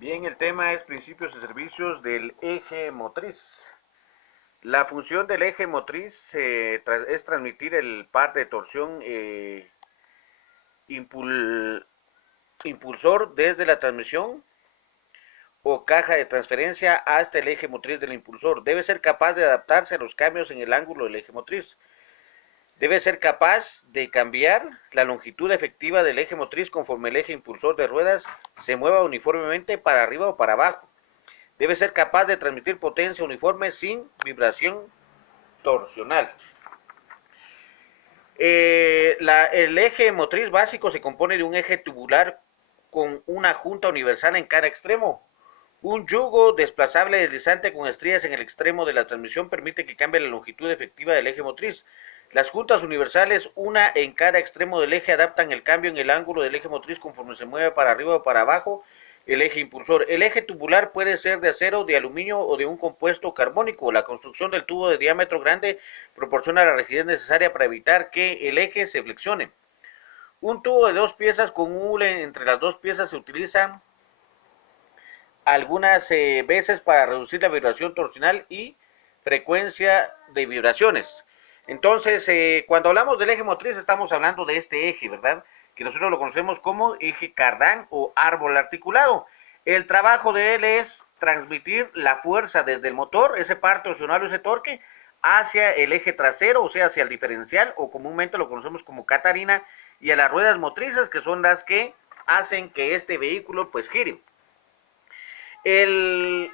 Bien, el tema es principios y servicios del eje motriz. La función del eje motriz es transmitir el par de torsión impul impulsor desde la transmisión o caja de transferencia hasta el eje motriz del impulsor. Debe ser capaz de adaptarse a los cambios en el ángulo del eje motriz. Debe ser capaz de cambiar la longitud efectiva del eje motriz conforme el eje impulsor de ruedas se mueva uniformemente para arriba o para abajo. Debe ser capaz de transmitir potencia uniforme sin vibración torsional. El eje motriz básico se compone de un eje tubular con una junta universal en cada extremo. Un yugo desplazable deslizante con estrías en el extremo de la transmisión permite que cambie la longitud efectiva del eje motriz. Las juntas universales, una en cada extremo del eje, adaptan el cambio en el ángulo del eje motriz conforme se mueve para arriba o para abajo el eje impulsor. El eje tubular puede ser de acero, de aluminio o de un compuesto carbónico. La construcción del tubo de diámetro grande proporciona la rigidez necesaria para evitar que el eje se flexione. Un tubo de 2 piezas con un hule entre las 2 piezas se utiliza algunas veces para reducir la vibración torsional y frecuencia de vibraciones. Entonces, cuando hablamos del eje motriz estamos hablando de este eje, ¿verdad? Que nosotros lo conocemos como eje cardán o árbol articulado. El trabajo de él es transmitir la fuerza desde el motor, ese par torsional o ese torque, hacia el eje trasero, o sea, hacia el diferencial, o comúnmente lo conocemos como catarina, y a las ruedas motrices, que son las que hacen que este vehículo pues gire. El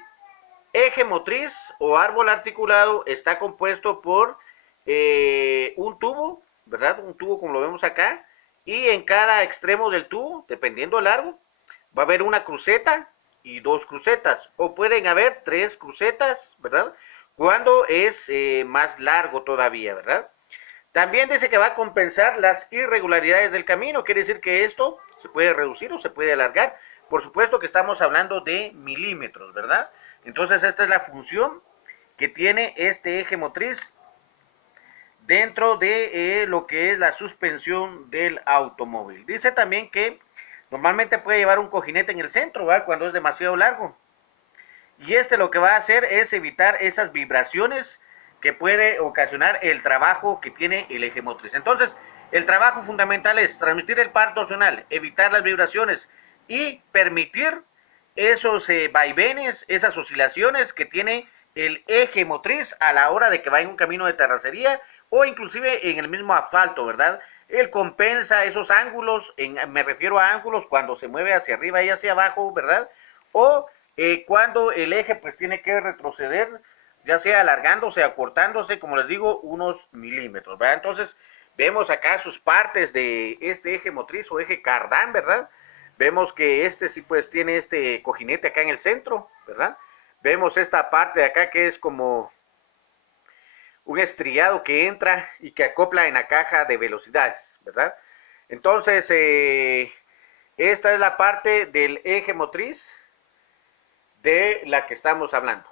eje motriz o árbol articulado está compuesto por un tubo, ¿verdad? Un tubo como lo vemos acá, y en cada extremo del tubo, dependiendo del largo, va a haber una cruceta y 2 crucetas, o pueden haber 3 crucetas, ¿verdad? Cuando es más largo todavía, ¿verdad? También dice que va a compensar las irregularidades del camino, quiere decir que esto se puede reducir o se puede alargar. Por supuesto que estamos hablando de milímetros, ¿verdad? Entonces esta es la función que tiene este eje motriz dentro de lo que es la suspensión del automóvil. Dice también que normalmente puede llevar un cojinete en el centro, ¿verdad? Cuando es demasiado largo. Y lo que va a hacer es evitar esas vibraciones que puede ocasionar el trabajo que tiene el eje motriz. Entonces, el trabajo fundamental es transmitir el par torsional, evitar las vibraciones y permitir esos vaivenes, esas oscilaciones que tiene el eje motriz a la hora de que va en un camino de terracería o inclusive en el mismo asfalto, ¿verdad? Él compensa esos ángulos, me refiero a ángulos cuando se mueve hacia arriba y hacia abajo, ¿verdad? O cuando el eje pues tiene que retroceder, ya sea alargándose, acortándose, como les digo, unos milímetros, ¿verdad? Entonces, vemos acá sus partes de este eje motriz o eje cardán, ¿verdad? Vemos que sí pues tiene este cojinete acá en el centro, ¿verdad? Vemos esta parte de acá que es como un estriado que entra y que acopla en la caja de velocidades, ¿verdad? Entonces, esta es la parte del eje motriz de la que estamos hablando.